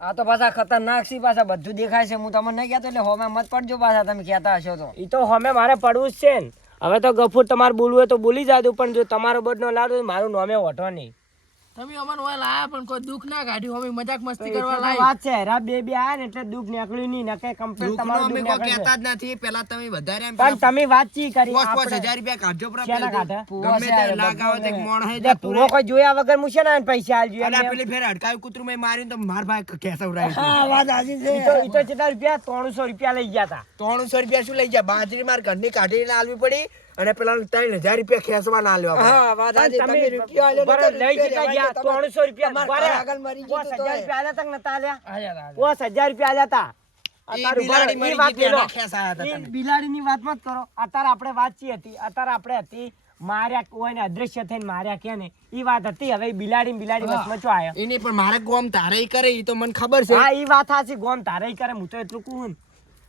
આ તો પાછા ખતરનાક છે, પાછા બધું દેખાય છે. હું તમને નહીં કહેતો એટલે હોમે મત પડજો પાછા, તમે કહેતા હશો તો. ઈ તો હમે મારે પડવું જ છે ને. હવે તો ગફુર તમારે બોલવું હોય તો બોલી જાજો, પણ જો તમારો બદનો લાડો મારું નામે ઓઢો નહીં. તમે અમન ઓય લાયા પણ કોઈ દુઃખ ના કાઢ્યું, અમે મજાક મસ્તી કરવા એટલે તો લાવી. વાત છે હેરા બે આયા ને એટલે દુઃખ નીકળ્યું નહીં, નકે કમ્પ્લીટ તમારું દુઃખ નીકળે છે. જ નથી. પેલા તમે વધારે એમ પણ તમે વાતચીત કરી 5,000 રૂપિયા કાઢજો પ્રા ક્યાંના કાઢે? ગમે તે લાગાવો તે મોણ હે એટલે પૂરો કોઈ જોયા વગર મુશે ને પૈસા આલજો અને એમ. પેલી ફેર હડકાયું કૂતરું મેં માર્યું તો માર ભાઈ કેસવરાય હા, વાત સાચી છે. ઈ તો કેટલા રૂપિયા 300 રૂપિયા લઈ ગયા તા. 300 રૂપિયા શું લઈ ગયા? બાજરી માર ઘરની કાઢીને આલવી પડી અને પેલા 3,000 રૂપિયા ખેંચવા ના આલ્યો આપણે. હા, વાત સાચી. પણ તમે રૂપિયા આલ્યો બરાબર નતો, લઈ રૂપિયા કેટલા ગયા? લેવા ગયા. 300 રૂપિયા. તમારા બરાબર. આગળ મરી ગયું તો 5,000 રૂપિયા આલ્યા તા કે નતા આલ્યા? આયા 5,000 રૂપિયા આલ્યા તા. ઈ અત્યારે બિલાડી ઈ મરી વાત ગઈ લેલો. તેના ખેંચાયા હતા ઈ તમે. બિલાડીની વાત મત કરો. અત્યારે આપણે વાતચી હતી. અત્યારે આપણે હતી માર્યા કોઈને અદ્રશ્ય થઈને માર્યા કે ને ઈ વાત હતી. હવે બિલાડી વચમાં ચો આયો? એની પણ મારે કોમ તારે ઈ કરે ઈ તો મને ખબર છે. હા ઈ વાત સાચી. ગોમ તારે કરે, હું તો એટલું કહું ને.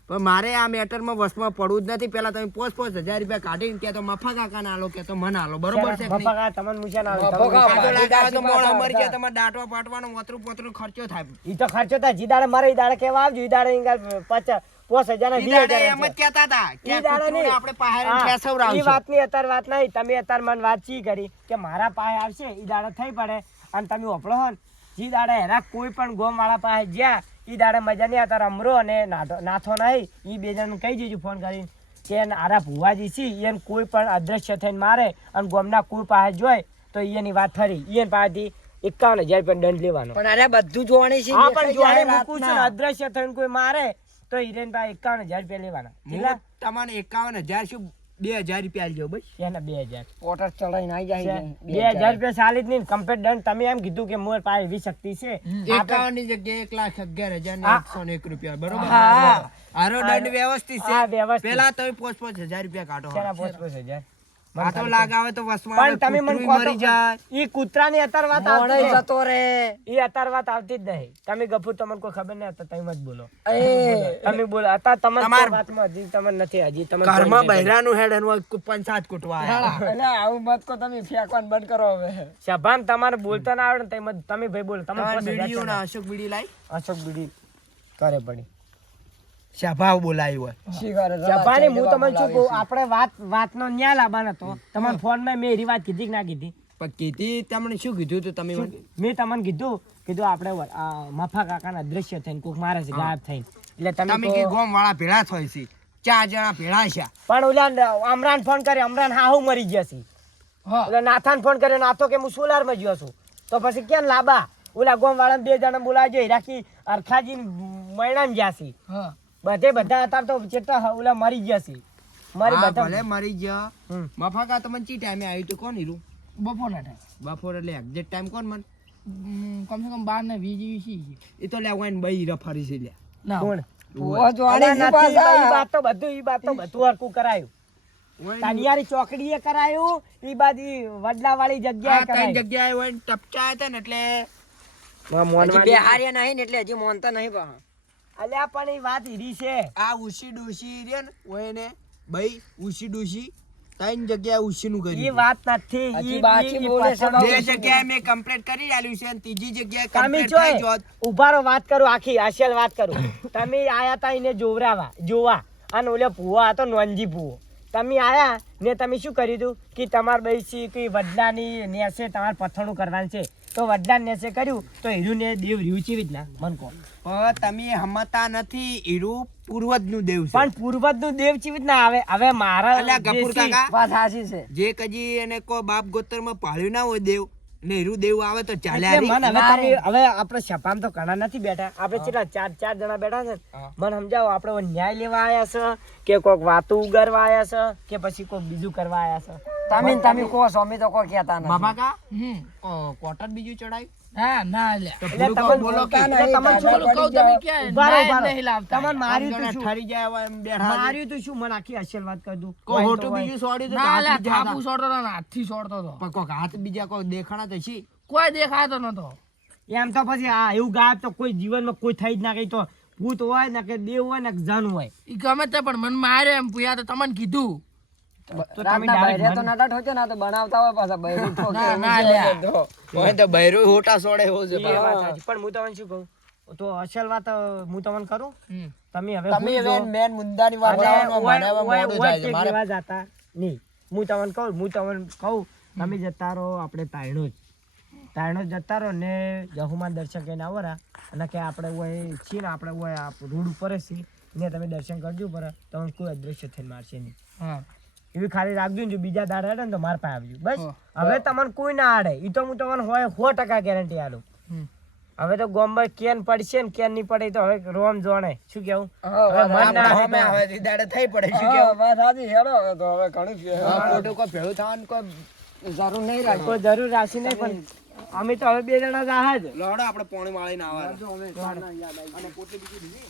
પણ મારે આ મેટરમાં વસમાં પડવું જ નથી. પેલા તમે 5,000 રૂપિયા કાઢીને કે તો મફા કાકા ના આલો કે તો મને આલો. બરોબર છે કે નહીં? બફા તમને મૂછા ના આવે. બફા તમને કાઢો લાગાવે તો મોણ પાછા મરી ગયા. તમારે દાટવા પાટવાનો વતરું પોતરું ખર્ચો થાય. ઈ તો ખર્ચો થાય. જી દાડે મરે ઈ દાડે કેવા આવજો. ઈ દાડે ઈંગા 5,000 ના ઈ 20,000 દાડે એમ જ કહેતા હતા કે ઈ દાડે કૂતરુંને નહીં. આપણે પહાડીને હા, ખેંચવરાવશું. ઈ વાતની અત્યારે વાત નહીં. તમે અત્યારે મને વાત ચી કરી કે મારા પાસે આવશે ઈ દાડે થઈ પડે અને તમે ઓપડો હો ને જી દાડે હેરા કોઈ પણ ગોમ વાળા પાસે જ્યાં ઈ દાડે મજા નહીં અત્યારે અમરો અને નાથો નહીં ઈ બે જણ કહી દેજો ફોન કરીને કે આરા ભુવાજી છે એને કોઈ પણ અદ્રશ્ય થઈને મારે અને ગોમના કોઈ પાસે જોઈ તો એની વાત ફરી એને પાસેથી 51,000 રૂપિયા દંડ લેવાનો. પણ અરે બધું જોવાની છે. હા પણ જોડે રાતના. મૂકું છું ને અદ્રશ્ય થઈને કોઈ મારે તો હિરેન પાસે 51,000 રૂપિયા લેવાના. કેટલા? તમને 51,000 શું 2,000 રૂપિયા આલજો ભાઈ. એના 2,000. પોટર ચડાઈને આવી જાય છે. 2,000 રૂપિયા ચાલી જ નહીં. કમ્પ્લીટ દંડ તમે એમ કીધું કે મોર પાસે એવી શક્તિ છે. 51 ની જગ્યાએ 1,11,101 રૂપિયા. બરોબર? હા. આરો દંડ વ્યવસ્થિત હા, છે. વ્યવસ્થિત. પેલા તમે 5,000 રૂપિયા કાઢો. શેના 5,000? આ તો લાગાવે તો વસમાં પણ તમે મને કૂતરું મરી જાય. ઈ કૂતરાની અત્યારે વાત મોણે આવતી જતો રે. ઈ અત્યારે વાત આવતી જ નહીં. તમે ગફુર તમને કોઈ ખબર નહીં હતા તમે જ બોલો. એ તમે બોલો અત્યારે તમને તમાર- કોઈ વાતમાં હજી તમને નથી હજી તમે ઘરમાં બૈરાનું હેડ અને પંચાયત કૂટવા આયા. એટલે આવું મત કો તમે ફેંકવાનું બંધ કરો હવે. સભાન તમારે બોલતા ના આવડે ને તમે ભાઈ બોલો તમે તમારે 5,000 બીડીઓ ના ચાલો. અશોક બીડી લાઈ અશોક બીડી કરે પડી સભાવ બોલાવી હોય. શી કરે? સભાની હું તમને શું કહું આપણે વાતનો ન્યાય લાવવાનો હતો. તમારા ફોનમાં મેં એરી વાત કીધી કે ના કીધી? પણ કીધી તમને શું કીધું તું તમે મને? મેં તમને કીધું આપણે મફા કાકાના દ્રશ્ય થઈને કોક મારે છે ગાયબ થઈને એટલે તમે તમે કે કહો- ગોમ વાળા ભેળા થાય છે 4 જણા ભેળા છે. પણ ઓલા અમરાન ફોન કરે અમરાન હાહુ મરી ગયા છે. હા એટલે નાથાન ફોન કરે નાથો કે હું સોલારમાં ગયો છું તો પછી કેમ લાબા ઓલા ગોમ વાળા 2 જણા બોલાવજો રાખી અરખાજી મૈણામ ગયા છે હા બધા અત્યારે તો ચેટલા ઓલા મરી ગયા છે મારી હા, બધા ભલે મરી ગયા. હમ. મફાકા તમને ચી ટાઈમે આવ્યું તું કોણ હીરું? બપોરના ટાઈમ બપોર એટલે એક્ઝેક્ટ ટાઈમ કોણ મને? કમસે કમ 12 ને 20 જેવી સી એ તો લેવા ને બઈ રફારી છે લ્યા. ના કોણ ભૂવા જોવાની અલા છે નથી, પાછા. ઈ વાત તો બધું હરખું કરાયું. તાનિયારી ચોકડીએ કરાયું ઈ બાજુ વડલા વાળી જગ્યાએ આ ત્રણ કરાયું. જગ્યાએ હોય ને ટપચા હતા ને એટલે હજી બે હાર્યા નહીં ને એટલે હજી મોનતા નહીં પાછા. અલ્યા પણ ઈ વાત હીરી છે. આ ઉશી ડુશી રે ને હોય ને બઈ ઉશી ડુશી ત્રણ જગ્યાએ ઉશીનું કર્યું ઈ હતું. વાત નથી. હજી બાકી બોલે છે. બે જગ્યાએ મેં કમ્પ્લીટ કરી આલ્યું છે અને ત્રીજી જગ્યાએ તમે કમ્પ્લીટ થઈ જો જોત. ઉભા રહો વાત કરું આખી અસલ વાત કરું. તમે આયા તા એને જોવા અને ઓલે ભૂવા હતો નોનજી ભૂવો. તમે આયા ને તમે શું કર્યું હતું કે તમારે બેસી કે વડલાની નેસે તમારે પથ્થરનું કરવાનું છે તો વડલા નેસે કર્યું તો હીરું ને દેવ રહ્યું ચીવી જ ના મન કહો. પણ તમે હમતા નથી હીરું પૂર્વજનું દેવ છે. પણ પૂર્વજનું દેવ ચીવી જ ના આવે. હવે મારા અલ્યા ગફુર દેશી- કાકા વાત સાચી છે. જે કજી એને કોઈ બાપ ગોતરમાં પાળ્યું ના હોય દેવ ને હીરું દેવ આવે તો ચાલે એટલે હારી. મન હવે હવે આપણે સભામાં તો ઘણા નથી બેઠા આપણે કેટલા ચાર જણા બેઠા છે ને. મને સમજાવો આપણે હવે ન્યાય લેવા આયા છે કે કોઈક વાતો ઉગારવા આયા છે કે પછી કોઈક બીજું કરવા આયા છે? તમે કહો છો અમે તો કોઈ કહેતા નથી. બાબા હમ કોટન બીજું ચડાયું હા ના લે તો એટલે ભૂલું તમને બોલો કે બોલતા એટલે નહીં, તમને દાદા શું પડી તમે ગયા. ક્યાં ઉભા રહો, ના ઉભા રહો. નહીં લાવતા તમને માર્યું આમ તું જણા શું? ઠરી જાય એવા એમ બેઠા છે. માર્યું તું શું? મને આખી અસલ વાત કરી દઉં. કોઈ હોટું બીજું સોડ્યું તો ના લે હાથ બીજા થાપુ હતા. છોડતો હતો ને હાથથી છોડતો હતો પણ કોક હાથ બીજા કોઈ દેખાણા તો છે. કોઈ દેખાતો નતો એમ તો પછી આ એવું ગાયબ તો કોઈ જીવનમાં કોઈ થઈ જ ના ગઈ તો ભૂત હોય ને કે દેવ હોય ને કે જન હોય ઈ ગમે તે પણ મને મારે એમ પૂયા તો તમને કીધું તો તમે રાતના direct બૈરે તો મને- નતા ઠોક્યો ને, આ તો બનાવતા હોય પાછા બૈરું ઠોકે. ના, ના લ્યા. હોય તો બૈરું હોટા સોડે એવો છે. એ વાત સાચી. પણ હું તમને શું કહું તો અસલ વાત હું તમને કરું હમ. તમે હવે તમે ભૂલજો. હવે મેન મુદ્દાની વાત અને લાવવાનો, મને હવે ઓય- મોડું ઓય થાય છે. ટેક મારે લેવા જાતા નહીં. હું તમને કહું તમે જતા રહો આપણે તાયણો જ જતા રહો ને જહુમાં દર્શન કરીને આવો રા અને કે આપણે ઓય છીએ ને આપણે ઓય આ રોડ ઉપર જ છીએ ને તમે દર્શન કરજો પર તમને કોઈ અદ્રશ્ય થઈને મારશે નહીં હા એવી ખાલી રાખજો ને જો બીજા દાડા હેડે ને તો માર પાસે આવજો બસ હા. હવે તમને કોઈ ના આડે એ તો હું તમને હોય 100% ગેરંટી આલું હમ. હવે તો ગોમ્બર કેન પડશે ને કેન નહીં પડે એ તો હવે રોમ જોણે શું કેવું હા, હવે મન ના આપણે આવે હવે તો- રીદાડે થઈ પડે શું હા, કેવું? વાત સાચી. હેડો હવે તો હવે ઘણું જ છે. હા, ખોટું કોઈ ભેળું થવાનું કોઈ જરૂર નહીં રાખી. કોઈ જરૂર રાશી નહીં પણ અમે તો હવે 2 જણા જ આહા જ લોડો આપણે પોણી વાળીને આવવાનું. જો અમે યાદ આવી. અને પોતે બીજી